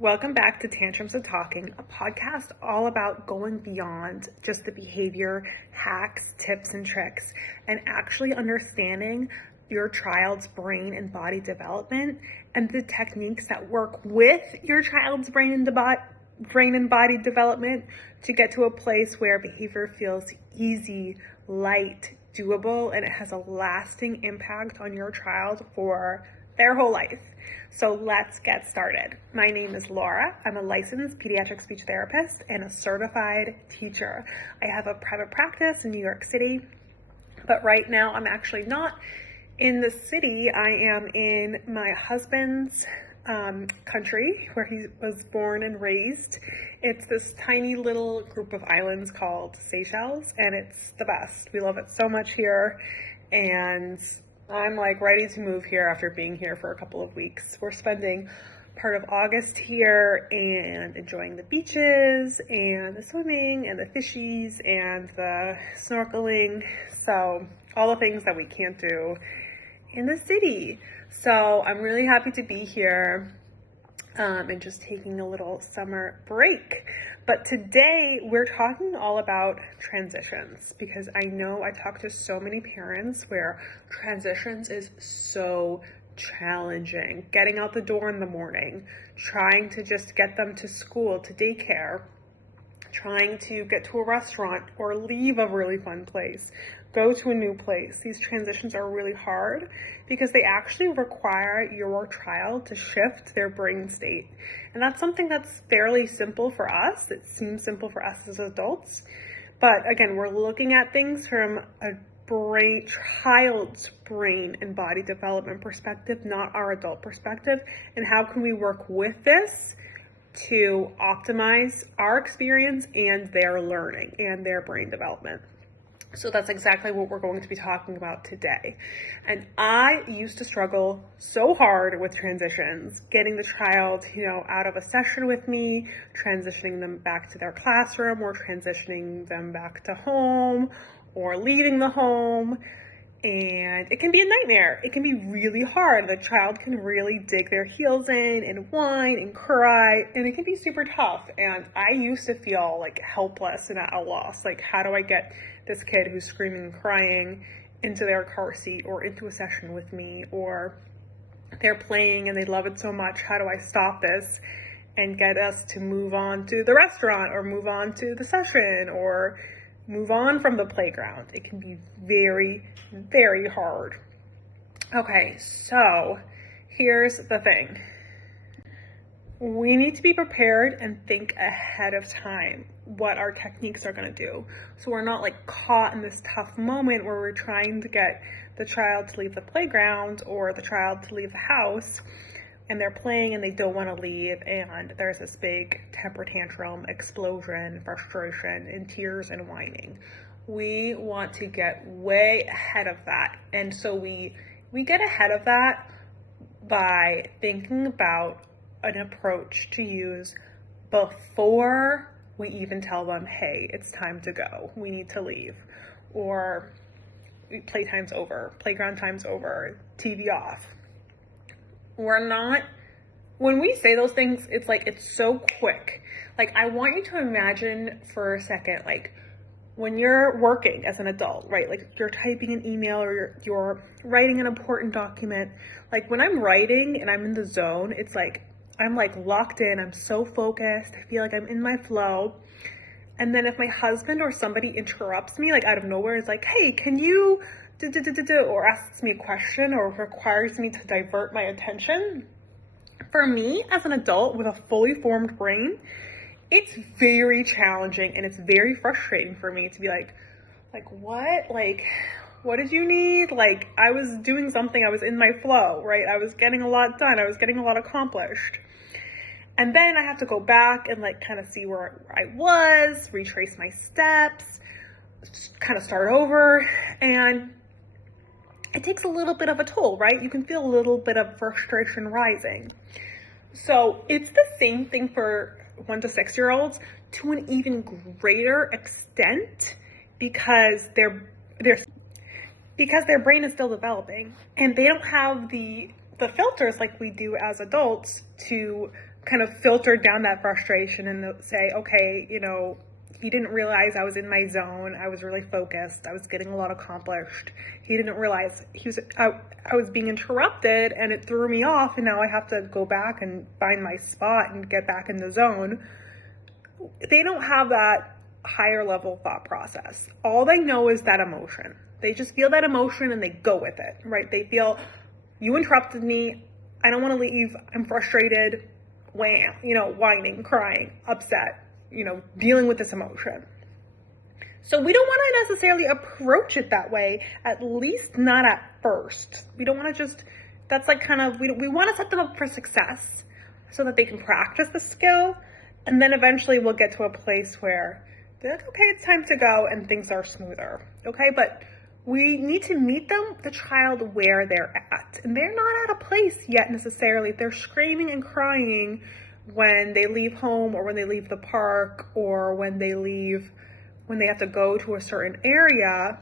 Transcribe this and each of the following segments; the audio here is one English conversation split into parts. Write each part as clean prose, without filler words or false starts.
Welcome back to Tantrums of Talking, a podcast all about going beyond just the behavior hacks, tips, and tricks, and actually understanding your child's brain and body development and the techniques that work with your child's brain and body development to get to a place where behavior feels easy, light, doable, and it has a lasting impact on your child for their whole life. So let's get started. My name is Laura. I'm a licensed pediatric speech therapist and a certified teacher. I have a private practice in New York City, but right now I'm actually not in the city. I am in my husband's country where he was born and raised. It's this tiny little group of islands called Seychelles, and it's the best. We love it so much here, and I'm like ready to move here after being here for a couple of weeks. We're spending part of August here and enjoying the beaches and the swimming and the fishies and the snorkeling. So all the things that we can't do in the city. So I'm really happy to be here and just taking a little summer break. But today we're talking all about transitions because I know I talk to so many parents where transitions is so challenging. Getting out the door in the morning, trying to just get them to school, to daycare, trying to get to a restaurant or leave a really fun place, go to a new place. These transitions are really hard because they actually require your child to shift their brain state. And that's something that's fairly simple for us. It seems simple for us as adults. But again, we're looking at things from a child's brain and body development perspective, not our adult perspective. And how can we work with this to optimize our experience and their learning and their brain development? So that's exactly what we're going to be talking about today. And I used to struggle so hard with transitions, getting the child, out of a session with me, transitioning them back to their classroom, or transitioning them back to home, or leaving the home. And it can be a nightmare. It can be really hard. The child can really dig their heels in and whine and cry, and it can be super tough. And I used to feel like helpless and at a loss. Like, how do I get this kid who's screaming and crying into their car seat or into a session with me, or they're playing and they love it so much? How do I stop this and get us to move on to the restaurant or move on to the session or move on from the playground? It can be very, very hard. Okay, so here's the thing. We need to be prepared and think ahead of time what our techniques are going to do. So we're not like caught in this tough moment where we're trying to get the child to leave the playground or the child to leave the house, and they're playing and they don't want to leave, and there's this big temper tantrum, explosion, frustration, and tears and whining. We want to get way ahead of that. And so we get ahead of that by thinking about an approach to use before we even tell them, hey, it's time to go, we need to leave, or playtime's over, playground time's over, TV off. When we say those things, it's like, it's so quick. Like, I want you to imagine for a second, like when you're working as an adult, right? Like you're typing an email or you're writing an important document. Like when I'm writing and I'm in the zone, it's like, I'm like locked in, I'm so focused, I feel like I'm in my flow. And then if my husband or somebody interrupts me, like out of nowhere, is like, hey, can you or asks me a question or requires me to divert my attention. For me, as an adult with a fully formed brain, it's very challenging and it's very frustrating for me to be like what? Like, what did you need? Like, I was doing something, I was in my flow, right? I was getting a lot done, I was getting a lot accomplished. And then I have to go back and like kind of see where I was, retrace my steps, kind of start over. And it takes a little bit of a toll, right? You can feel a little bit of frustration rising. So it's the same thing for 1 to 6 year olds to an even greater extent because their brain is still developing and they don't have the filters like we do as adults to kind of filter down that frustration and say, okay, he didn't realize I was in my zone. I was really focused. I was getting a lot accomplished. He didn't realize I was being interrupted, and it threw me off, and now I have to go back and find my spot and get back in the zone. They don't have that higher level thought process. All they know is that emotion. They just feel that emotion and they go with it, right? They feel, you interrupted me. I don't want to leave. I'm frustrated. Wham, whining, crying, upset, dealing with this emotion. So we don't want to necessarily approach it that way, at least not at first. We don't want to just, that's like kind of, we want to set them up for success so that they can practice the skill. And then eventually we'll get to a place where they're like, okay, it's time to go, and things are smoother. Okay, but we need to meet the child where they're at. And they're not at a place yet necessarily. If they're screaming and crying when they leave home, or when they leave the park, or when they have to go to a certain area,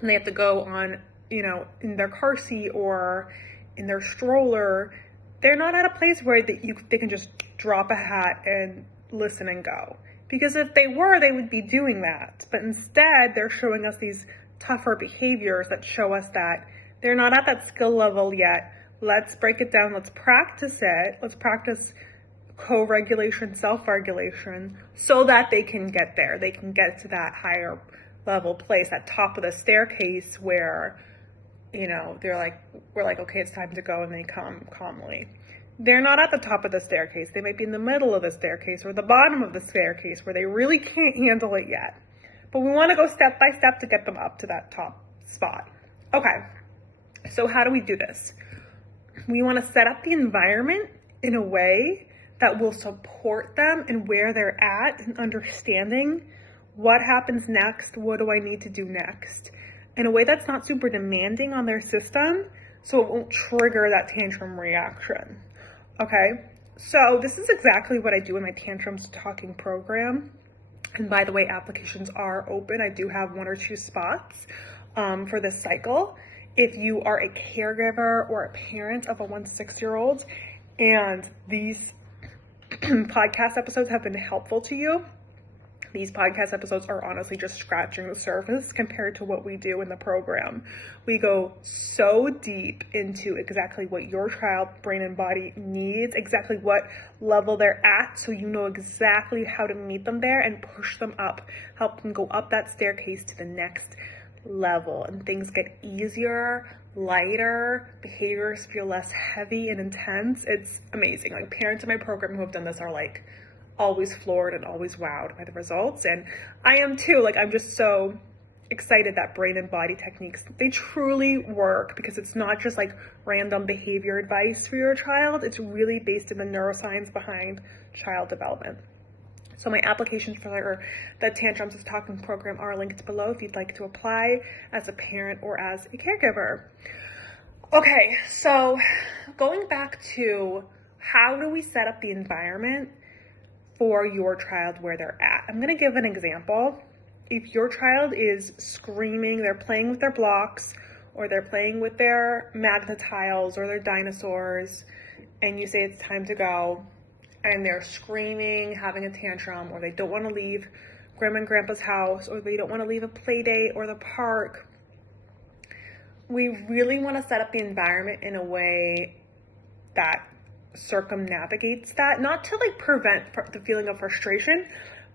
and they have to go on, in their car seat or in their stroller, they're not at a place where they can just drop a hat and listen and go. Because if they were, they would be doing that. But instead, they're showing us these tougher behaviors that show us that they're not at that skill level yet. Let's break it down. Let's practice it. Let's practice co-regulation, self-regulation, so that they can get there. They can get to that higher level place, that top of the staircase where, we're like, okay, it's time to go, and they come calmly. They're not at the top of the staircase. They might be in the middle of the staircase or the bottom of the staircase where they really can't handle it yet. But we want to go step by step to get them up to that top spot. Okay, so how do we do this? We want to set up the environment in a way that will support them and where they're at, and understanding what happens next, what do I need to do next, in a way that's not super demanding on their system, so it won't trigger that tantrum reaction. Okay, so this is exactly what I do in my Tantrums talking program. And by the way, applications are open. I do have 1 or 2 spots for this cycle. If you are a caregiver or a parent of a 1 to 6-year-old, and these podcast episodes have been helpful to you, these podcast episodes are honestly just scratching the surface compared to what we do in the program. We go so deep into exactly what your child, brain and body needs, exactly what level they're at, so you know exactly how to meet them there and push them up, help them go up that staircase to the next level, and things get easier, lighter, behaviors feel less heavy and intense. It's amazing. Like, parents in my program who have done this are like always floored and always wowed by the results, and I am too. Like, I'm just so excited that brain and body techniques, they truly work, because it's not just like random behavior advice for your child. It's really based in the neuroscience behind child development. So my applications for the Tantrums is Talking program are linked below if you'd like to apply as a parent or as a caregiver. Okay, so going back to how do we set up the environment for your child where they're at. I'm going to give an example. If your child is screaming, they're playing with their blocks, or they're playing with their magnet tiles or their dinosaurs, and you say it's time to go, and they're screaming, having a tantrum, or they don't want to leave Grandma and Grandpa's house, or they don't want to leave a play date or the park, we really want to set up the environment in a way that circumnavigates that, not to like prevent the feeling of frustration,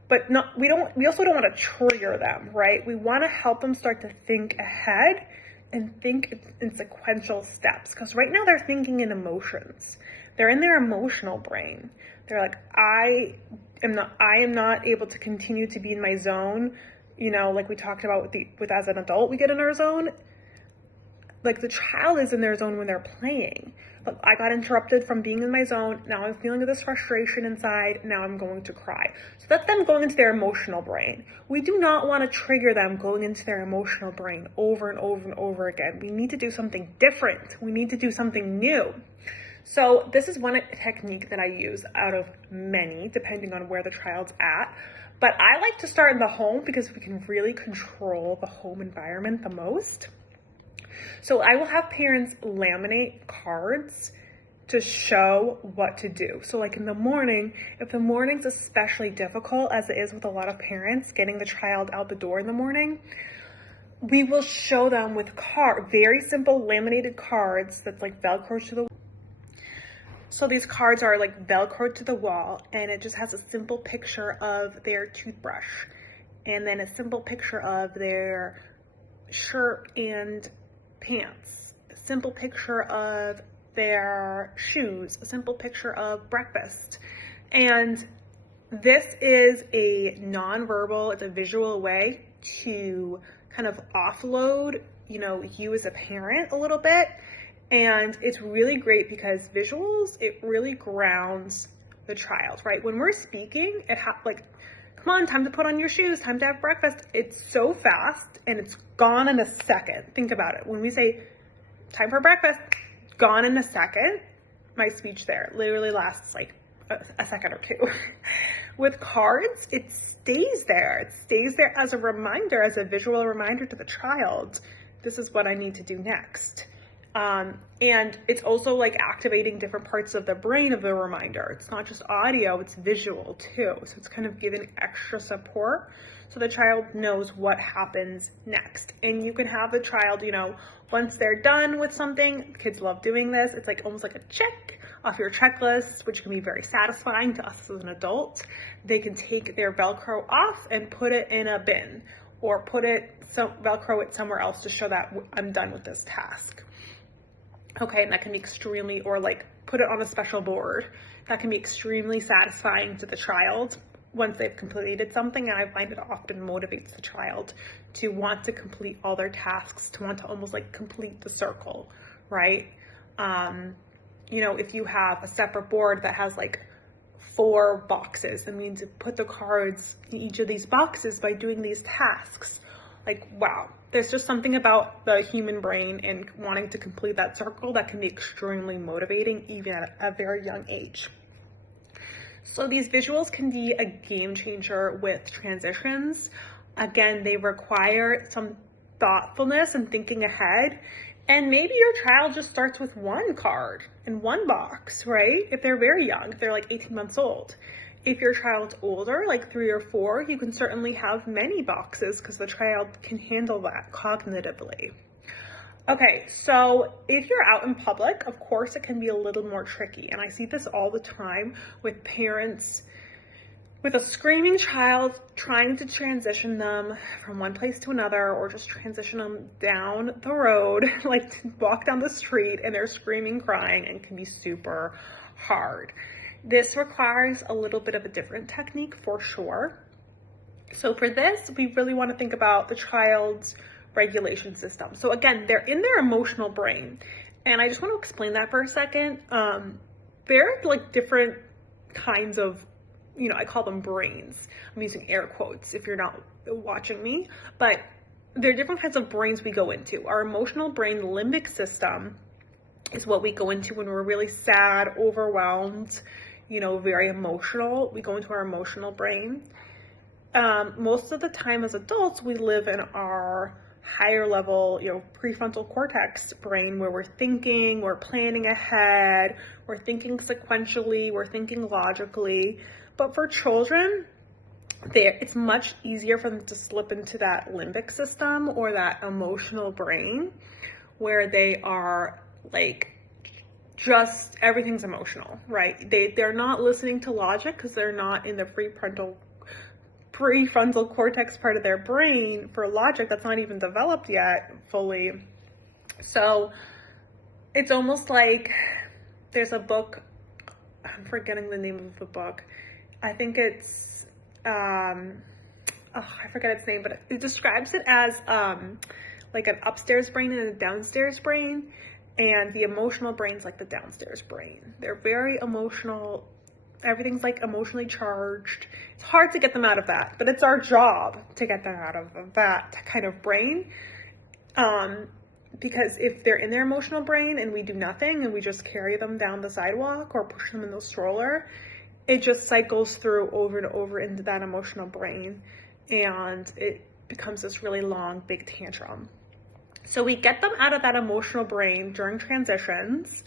but we also don't want to trigger them, right? We want to help them start to think ahead and think in sequential steps, because right now they're thinking in emotions. They're in their emotional brain. They're like, I am not able to continue to be in my zone, like we talked about with as an adult we get in our zone. Like, the child is in their zone when they're playing. But I got interrupted from being in my zone. Now I'm feeling this frustration inside. Now I'm going to cry. So that's them going into their emotional brain. We do not want to trigger them going into their emotional brain over and over and over again. We need to do something different. We need to do something new. So this is one technique that I use out of many, depending on where the child's at. But I like to start in the home, because we can really control the home environment the most. So I will have parents laminate cards to show what to do. So like in the morning, if the morning's especially difficult, as it is with a lot of parents, getting the child out the door in the morning, we will show them with very simple laminated cards that's like Velcro to the wall. So these cards are like Velcro to the wall, and it just has a simple picture of their toothbrush, and then a simple picture of their shirt and pants, a simple picture of their shoes, a simple picture of breakfast. And this is a nonverbal, it's a visual way to kind of offload, you as a parent a little bit. And it's really great because visuals, it really grounds the child, right? When we're speaking, come on, time to put on your shoes, time to have breakfast. It's so fast and it's gone in a second. Think about it. When we say time for breakfast, gone in a second, my speech there literally lasts like a second or two. With cards, it stays there. It stays there as a reminder, as a visual reminder to the child, this is what I need to do next. And it's also like activating different parts of the brain of the reminder. It's not just audio, it's visual too. So it's kind of giving extra support so the child knows what happens next. And you can have the child, once they're done with something, kids love doing this. It's like almost like a check off your checklist, which can be very satisfying to us as an adult. They can take their Velcro off and put it in a bin, or Velcro it somewhere else to show that I'm done with this task. Okay, and that can be or like put it on a special board. That can be extremely satisfying to the child once they've completed something. And I find it often motivates the child to want to complete all their tasks, to want to almost like complete the circle, right? If you have a separate board that has like 4 boxes, that means you put the cards in each of these boxes by doing these tasks. Like, wow, there's just something about the human brain and wanting to complete that circle that can be extremely motivating even at a very young age. So these visuals can be a game changer with transitions. Again, they require some thoughtfulness and thinking ahead. And maybe your child just starts with 1 card in 1 box, right? If they're very young, if they're like 18 months old. If your child's older, like 3 or 4, you can certainly have many boxes because the child can handle that cognitively. Okay, so if you're out in public, of course it can be a little more tricky. And I see this all the time with parents with a screaming child trying to transition them from one place to another, or just transition them down the road, like to walk down the street and they're screaming, crying, and can be super hard. This requires a little bit of a different technique for sure. So for this, we really want to think about the child's regulation system. So again, they're in their emotional brain. And I just want to explain that for a second. There are like different kinds of, I call them brains. I'm using air quotes if you're not watching me, but there are different kinds of brains we go into. Our emotional brain, the limbic system, is what we go into when we're really sad, overwhelmed, very emotional. We go into our emotional brain. Most of the time as adults, we live in our higher level, prefrontal cortex brain, where we're thinking, we're planning ahead, we're thinking sequentially, we're thinking logically. But for children, it's much easier for them to slip into that limbic system or that emotional brain, where they are like, just everything's emotional, right? They're not listening to logic because they're not in the prefrontal cortex part of their brain for logic. That's not even developed yet fully. So it's almost like there's a book, I'm forgetting the name of the book. I think it's, I forget its name, but it describes it as like an upstairs brain and a downstairs brain. And the emotional brain's like the downstairs brain. They're very emotional. Everything's like emotionally charged. It's hard to get them out of that, but it's our job to get them out of that kind of brain. Because if they're in their emotional brain and we do nothing and we just carry them down the sidewalk or push them in the stroller, it just cycles through over and over into that emotional brain, and it becomes this really long, big tantrum. So we get them out of that emotional brain during transitions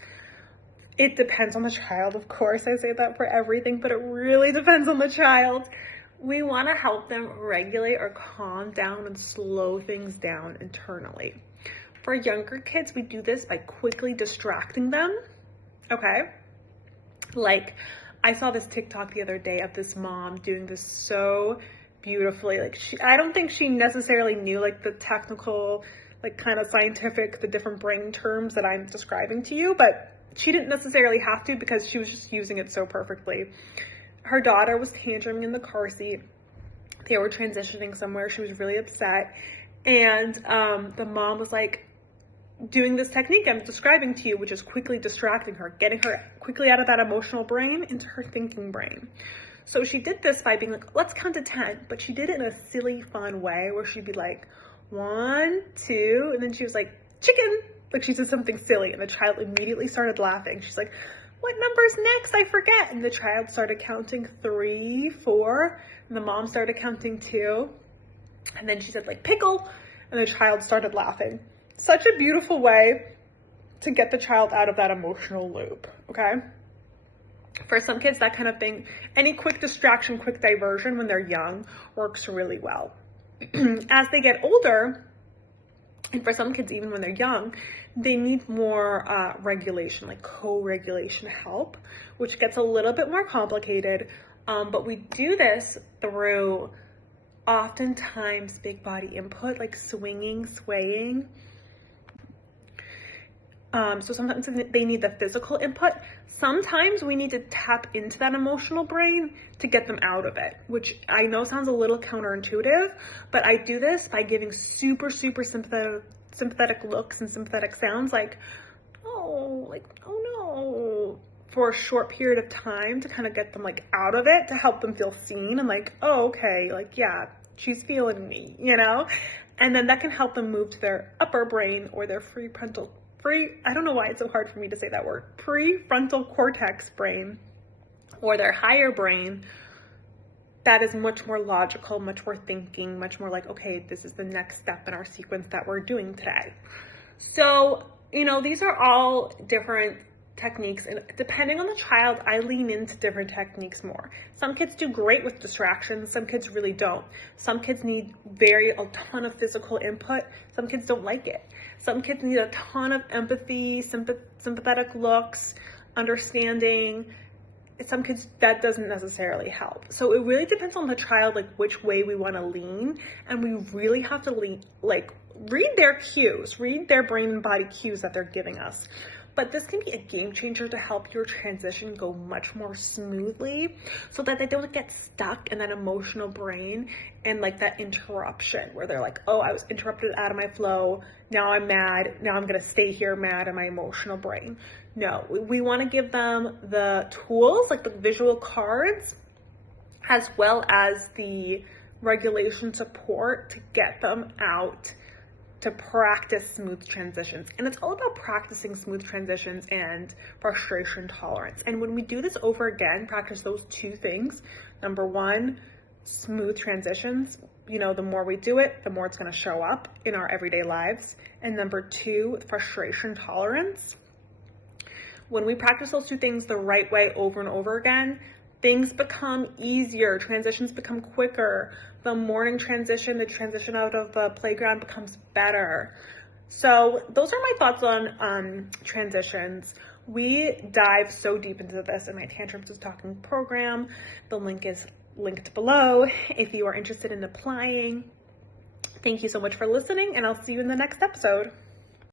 It depends on the child, of course. I say that for everything, but it really depends on the child. We want to help them regulate or calm down and slow things down internally. For younger kids, we do this by quickly distracting them, okay? Like, I saw this TikTok the other day of this mom doing this so beautifully. Like, I don't think she necessarily knew like the technical, like kind of scientific, the different brain terms that I'm describing to you, but she didn't necessarily have to because she was just using it so perfectly. Her daughter was tantruming in the car seat. They were transitioning somewhere. She was really upset. And the mom was like doing this technique I'm describing to you, which is quickly distracting her, getting her quickly out of that emotional brain into her thinking brain. So she did this by being like, let's count to 10, but she did it in a silly, fun way where she'd be like, 1, 2, and then she was like, chicken. Like she said something silly, and the child immediately started laughing. She's like, what number's next? I forget. And the child started counting 3, 4, and the mom started counting 2. And then she said like pickle, and the child started laughing. Such a beautiful way to get the child out of that emotional loop, okay? For some kids, that kind of thing, any quick distraction, quick diversion when they're young works really well. As they get older, and for some kids, even when they're young, they need more regulation, like co-regulation help, which gets a little bit more complicated. But we do this through oftentimes big body input, like swinging, swaying. So sometimes they need the physical input. Sometimes we need to tap into that emotional brain to get them out of it, which I know sounds a little counterintuitive, but I do this by giving super, super sympathetic looks and sympathetic sounds like, oh no, for a short period of time to kind of get them like out of it, to help them feel seen and like, oh, okay, like, yeah, she's feeling me, you know? And then that can help them move to their upper brain or their I don't know why it's so hard for me to say that word, prefrontal cortex brain, or their higher brain, that is much more logical, much more thinking, much more like, okay, this is the next step in our sequence that we're doing today. So, you know, these are all different techniques, and depending on the child, I lean into different techniques more. Some kids do great with distractions, some kids really don't. Some kids need a ton of physical input, some kids don't like it. Some kids need a ton of empathy, sympathetic looks, understanding. Some kids, that doesn't necessarily help. So it really depends on the child, like which way we want to lean, and we really have to read their cues, read their brain and body cues that they're giving us. But this can be a game changer to help your transition go much more smoothly so that they don't get stuck in that emotional brain and like that interruption where they're like, oh, I was interrupted out of my flow. Now I'm mad. Now I'm going to stay here mad in my emotional brain. No, we want to give them the tools, like the visual cards, as well as the regulation support to get them out to practice smooth transitions. And it's all about practicing smooth transitions and frustration tolerance. And when we do this over again, practice those two things. Number one, smooth transitions. You know, the more we do it, the more it's going to show up in our everyday lives. And number two, frustration tolerance. When we practice those two things the right way over and over again, things become easier, transitions become quicker. The morning transition, the transition out of the playground becomes better. So those are my thoughts on transitions. We dive so deep into this in my Tantrums is Talking program. The link is linked below if you are interested in applying. Thank you so much for listening, and I'll see you in the next episode.